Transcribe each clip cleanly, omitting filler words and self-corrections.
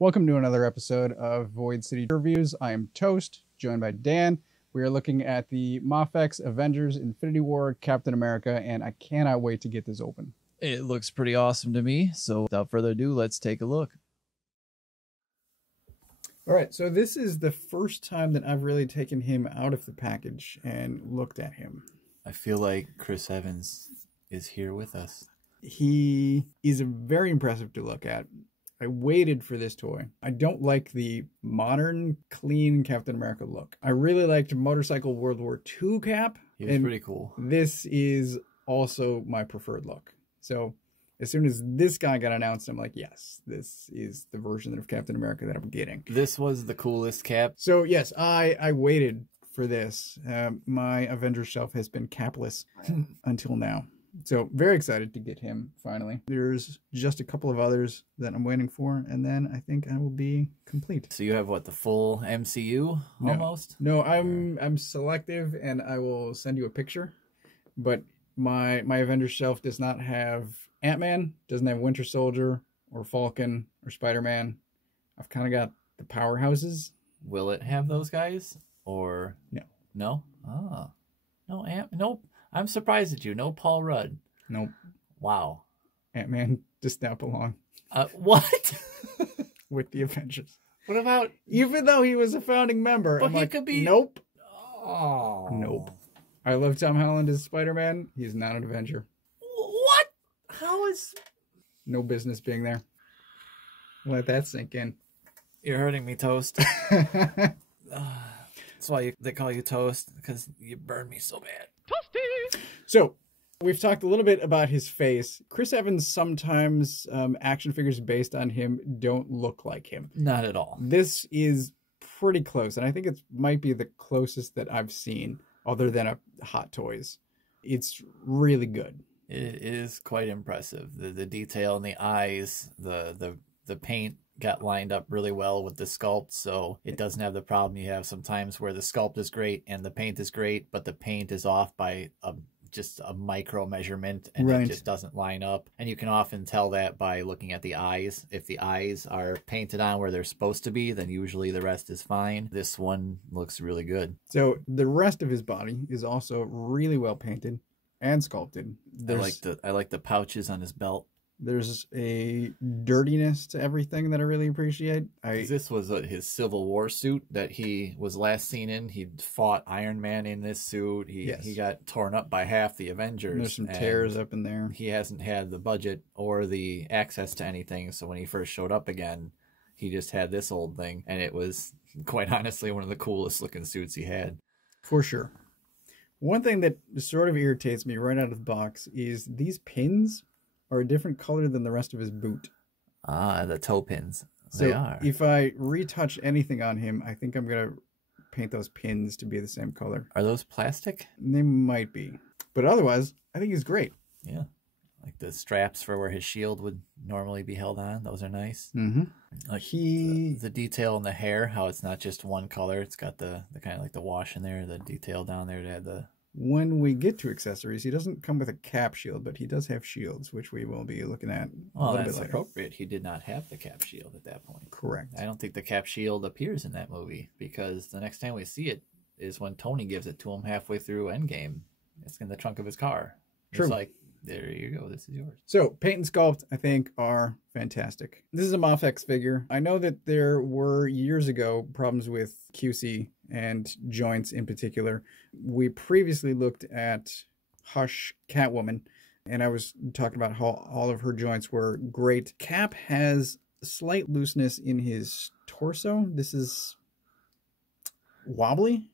Welcome to another episode of Void City Reviews. I am Toast, joined by Dan. We are looking at the Mafex Avengers Infinity War Captain America, and I cannot wait to get this open. It looks pretty awesome to me, so without further ado, let's take a look. All right, so this is the first time that I've really taken him out of the package and looked at him. I feel like Chris Evans is here with us. He is very impressive to look at. I waited for this toy. I don't like the modern, clean Captain America look. I really liked Motorcycle World War II Cap. He was pretty cool. This is also my preferred look. So as soon as this guy got announced, I'm like, yes, this is the version of Captain America that I'm getting. This was the coolest cap. So yes, I waited for this. My Avengers shelf has been capless until now. So very excited to get him finally. There's just a couple of others that I'm waiting for, and then I think I will be complete. So you have what, the full MCU almost? No, I'm selective, and I will send you a picture. But my Avengers shelf does not have Ant-Man, doesn't have Winter Soldier or Falcon or Spider-Man. I've kind of got the powerhouses. Will it have those guys or no? No. Nope. I'm surprised at you. No Paul Rudd. Nope. Wow. Ant-Man does not belong. What? With the Avengers. What about... Even though he was a founding member. But I'm he like, could be... Nope. Oh. Nope. I love Tom Holland as Spider-Man. He's not an Avenger. What? How is... No business being there. Let that sink in. You're hurting me, Toast. That's why they call you Toast, because you burn me so bad. Toasty! So, we've talked a little bit about his face. Chris Evans, sometimes action figures based on him don't look like him. Not at all. This is pretty close, and I think it might be the closest that I've seen, other than a Hot Toys. It's really good. It is quite impressive. The detail in the eyes, the paint got lined up really well with the sculpt, so it doesn't have the problem you have sometimes where the sculpt is great and the paint is great, but the paint is off by just a micro measurement, and right. It just doesn't line up. And you can often tell that by looking at the eyes. If the eyes are painted on where they're supposed to be, then usually the rest is fine. This one looks really good. So the rest of his body is also really well painted and sculpted. I like the pouches on his belt. There's a dirtiness to everything that I really appreciate. This was his Civil War suit that he was last seen in. He fought Iron Man in this suit. He got torn up by half the Avengers. There's some tears up in there. He hasn't had the budget or the access to anything, so when he first showed up again, he just had this old thing, and it was, quite honestly, one of the coolest looking suits he had. For sure. One thing that sort of irritates me right out of the box is these pins are a different color than the rest of his boot. Ah, the toe pins. So they are. If I retouch anything on him, I think I'm going to paint those pins to be the same color. Are those plastic? They might be. But otherwise, I think he's great. Yeah. Like the straps for where his shield would normally be held on. Those are nice. Mm-hmm. Like the detail in the hair, how it's not just one color. It's got the kind of like the wash in there, the detail down there to add the... When we get to accessories, he doesn't come with a cap shield, but he does have shields, which we will be looking at a little bit later. Appropriate. He did not have the cap shield at that point. Correct. I don't think the cap shield appears in that movie, because the next time we see it is when Tony gives it to him halfway through Endgame. It's in the trunk of his car. True. It's like, there you go. This is yours. So, paint and sculpt, I think, are fantastic. This is a Mafex figure. I know that there were, years ago, problems with QC and joints in particular. We previously looked at Hush Catwoman, and I was talking about how all of her joints were great. Cap has slight looseness in his torso. This is wobbly.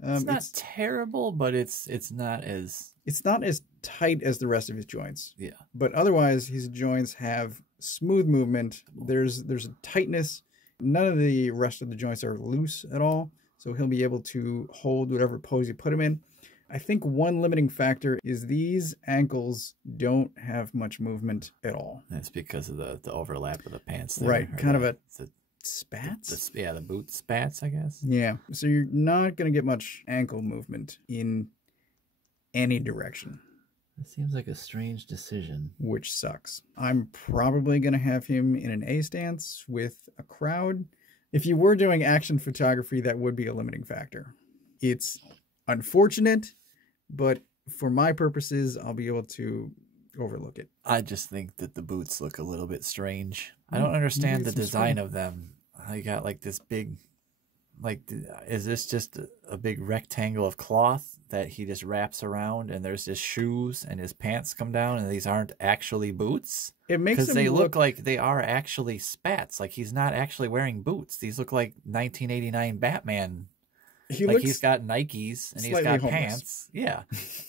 It's not terrible, but it's not as tight as the rest of his joints. Yeah. But otherwise, his joints have smooth movement. There's a tightness. None of the rest of the joints are loose at all, so he'll be able to hold whatever pose you put him in. I think one limiting factor is these ankles don't have much movement at all. That's because of the overlap of the pants there. Right, kind of a spats? The boot spats, I guess. Yeah, so you're not going to get much ankle movement in any direction. It seems like a strange decision. which sucks. I'm probably going to have him in an A stance with a crowd. If you were doing action photography, that would be a limiting factor. It's unfortunate, but for my purposes, I'll be able to overlook it. I just think that the boots look a little bit strange. I don't understand the design of them. I got like this big, like, is this just a big rectangle of cloth that he just wraps around, and there's just shoes and his pants come down, and these aren't actually boots? It makes Because him they look like they are actually spats. Like he's not actually wearing boots. These look like 1989 Batman. He's got Nikes and he's got homeless pants. Yeah.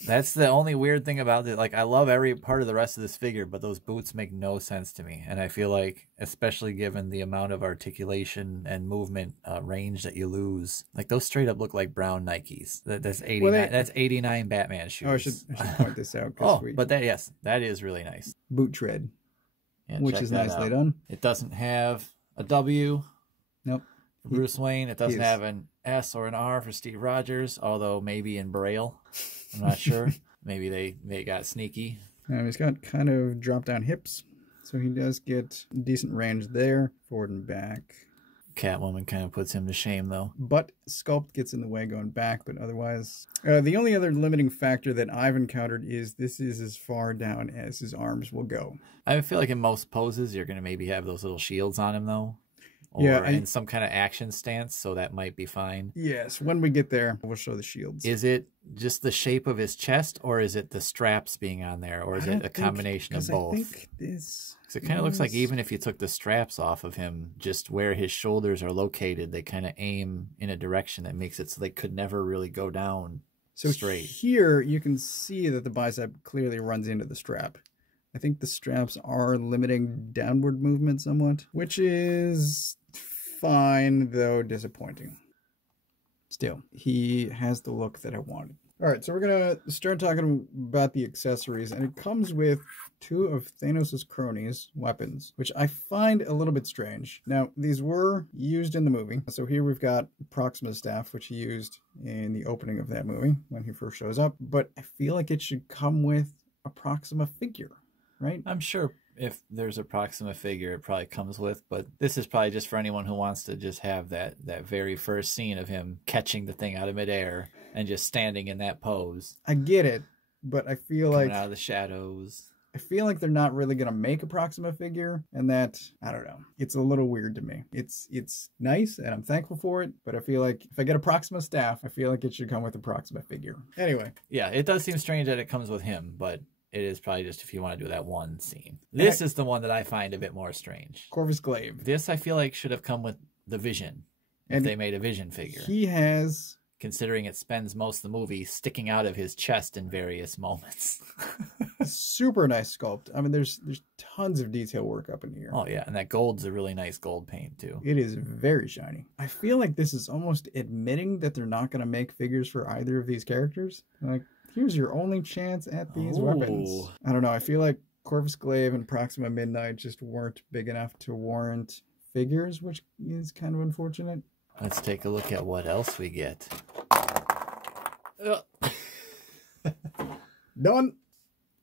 That's the only weird thing about it. Like, I love every part of the rest of this figure, but those boots make no sense to me. And I feel like, especially given the amount of articulation and movement range that you lose, like those straight up look like brown Nikes. That's 89. That's 89 Batman shoes. Oh, I should point this out. But that is really nice. Boot tread, Yeah, which is nicely done. It doesn't have a W. Nope. For Bruce Wayne. It doesn't have an S or an R for Steve Rogers, although maybe in Braille. I'm not sure. Maybe they got sneaky. He's got kind of drop down hips, so he does get decent range there, forward and back. Catwoman kind of puts him to shame, though. But sculpt gets in the way going back, but otherwise... the only other limiting factor that I've encountered is this is as far down as his arms will go. I feel like in most poses, you're going to maybe have those little shields on him, though. Or in some kind of action stance, so that might be fine. Yes, when we get there, we'll show the shields. Is it just the shape of his chest, or is it the straps being on there, or is it a combination of both? I think this... Because it kind of looks like even if you took the straps off of him, just where his shoulders are located, they kind of aim in a direction that makes it so they could never really go down straight. Here, you can see that the bicep clearly runs into the strap. I think the straps are limiting downward movement somewhat, which is fine, though disappointing. Still, he has the look that I wanted. All right, so we're going to start talking about the accessories, and it comes with two of Thanos' cronies' weapons, which I find a little bit strange. Now, these were used in the movie. So here we've got Proxima's staff, which he used in the opening of that movie when he first shows up, but I feel like it should come with a Proxima figure. Right? I'm sure if there's a Proxima figure, it probably comes with, but this is probably just for anyone who wants to just have that very first scene of him catching the thing out of midair and just standing in that pose. I get it, but I feel coming like out of the shadows. I feel like they're not really gonna make a Proxima figure, and that, I don't know, it's a little weird to me. It's nice, and I'm thankful for it, but I feel like if I get a Proxima staff, I feel like it should come with a Proxima figure. Anyway. Yeah, it does seem strange that it comes with him, but it is probably just if you want to do that one scene. This is the one that I find a bit more strange. Corvus Glaive. This, I feel like, should have come with the Vision. If they made a Vision figure. He has... Considering it spends most of the movie sticking out of his chest in various moments. Super nice sculpt. I mean, there's tons of detail work up in here. Oh, yeah. And that gold's a really nice gold paint, too. It is very shiny. I feel like this is almost admitting that they're not going to make figures for either of these characters. Like, here's your only chance at these weapons. I don't know. I feel like Corvus Glaive and Proxima Midnight just weren't big enough to warrant figures, which is kind of unfortunate. Let's take a look at what else we get. Done.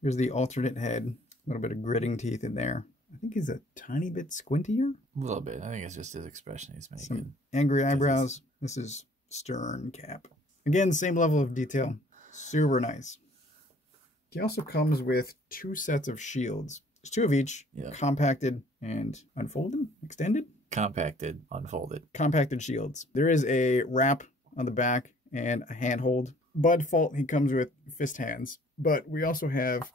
Here's the alternate head. A little bit of gritting teeth in there. I think he's a tiny bit squintier. A little bit. I think it's just his expression he's making. Some angry eyebrows. This is stern cap. Again, same level of detail. Super nice. He also comes with two sets of shields. There's two of each, compacted and unfolded, extended? Compacted, unfolded. Compacted shields. There is a wrap on the back and a handhold. By default, he comes with fist hands, but we also have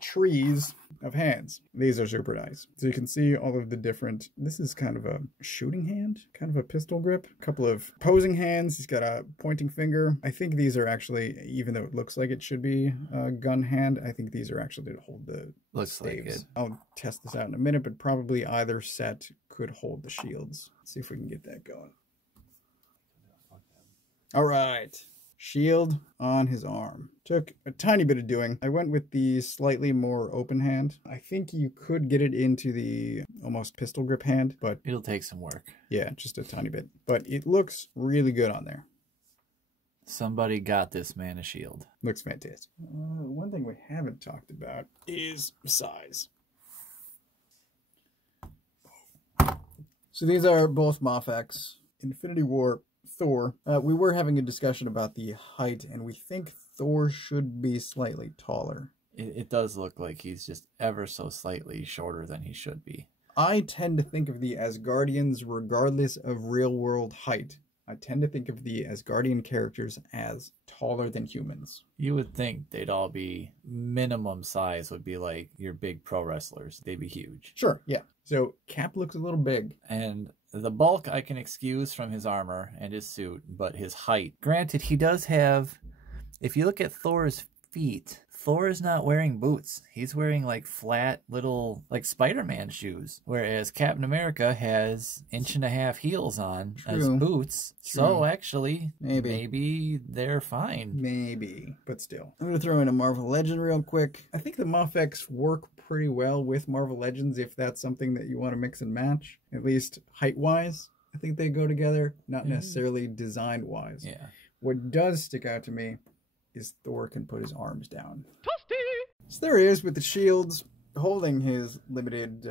trees of hands. These are super nice. So you can see all of the different, this is kind of a shooting hand, kind of a pistol grip, a couple of posing hands. He's got a pointing finger. I think these are actually, even though it looks like it should be a gun hand, I think these are actually to hold the staves. Like it. I'll test this out in a minute, but probably either set could hold the shields. Let's see if we can get that going. All right. Shield on his arm. Took a tiny bit of doing. I went with the slightly more open hand. I think you could get it into the almost pistol grip hand, but it'll take some work. Yeah, just a tiny bit. But it looks really good on there. Somebody got this man a shield. Looks fantastic. One thing we haven't talked about is size. So these are both Mafex. Infinity War, Thor. We were having a discussion about the height, and we think Thor should be slightly taller. It does look like he's just ever so slightly shorter than he should be. I tend to think of the Asgardians, regardless of real-world height, I tend to think of the Asgardian characters as taller than humans. You would think they'd all be minimum size would be like your big pro wrestlers. They'd be huge. Sure, yeah. So Cap looks a little big. And the bulk I can excuse from his armor and his suit, but his height. Granted, he does have, if you look at Thor's feet, Thor is not wearing boots. He's wearing like flat little like Spider-Man shoes, whereas Captain America has 1.5 inch heels on as boots. True. So actually, maybe they're fine. Maybe, but still. I'm going to throw in a Marvel Legend real quick. I think the Mafex work pretty well with Marvel Legends if that's something that you want to mix and match, at least height-wise. I think they go together, not necessarily design-wise. Yeah. What does stick out to me is Thor can put his arms down. So there he is with the shields holding his limited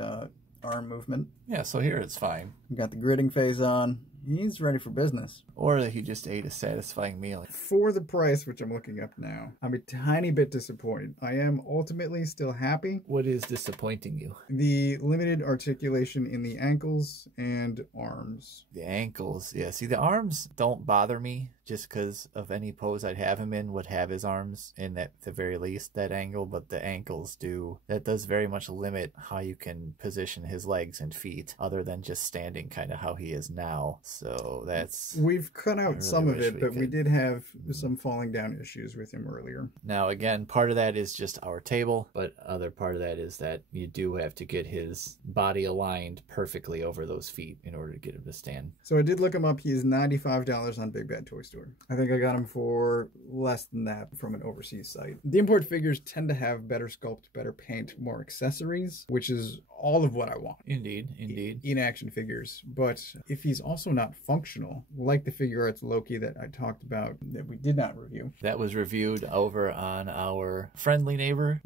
arm movement. Yeah, so here it's fine. Got the gritting phase on. He's ready for business. Or he just ate a satisfying meal. For the price, which I'm looking up now, I'm a tiny bit disappointed. I am ultimately still happy. What is disappointing you? The limited articulation in the ankles and arms. The ankles, yeah. See, the arms don't bother me just because of any pose I'd have him in would have his arms in at the very least that angle, but the ankles do. That does very much limit how you can position his legs and feet other than just standing kind of how he is now. So that's... We've cut out some of it, but we did have some falling down issues with him earlier. Now, again, part of that is just our table, but other part of that is that you do have to get his body aligned perfectly over those feet in order to get him to stand. So I did look him up. He is $95 on Big Bad Toy Store. I think I got him for less than that from an overseas site. The import figures tend to have better sculpt, better paint, more accessories, which is all of what I want. Indeed, indeed. In action figures. But if he's also not functional, like the figure arts Loki that I talked about that we did not review. That was reviewed over on our friendly neighbor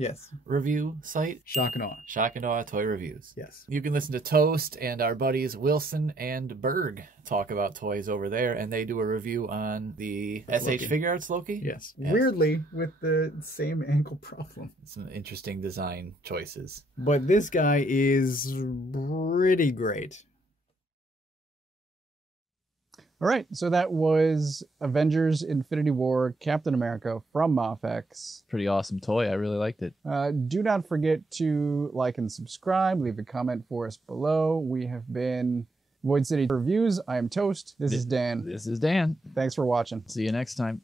review site. Shock and Awe. Shock and Awe Toy Reviews. Yes. You can listen to Toast and our buddies Wilson and Berg talk about toys over there, and they do a review on the SH Figure Arts Loki. Yes. Weirdly, with the same ankle problem. Some interesting design choices. But this guy is pretty great. All right, so that was Avengers Infinity War Captain America from Mafex. Pretty awesome toy. I really liked it. Do not forget to like and subscribe. Leave a comment for us below. We have been Void City Reviews. I am Toast. This is Dan. This is Dan. Thanks for watching. See you next time.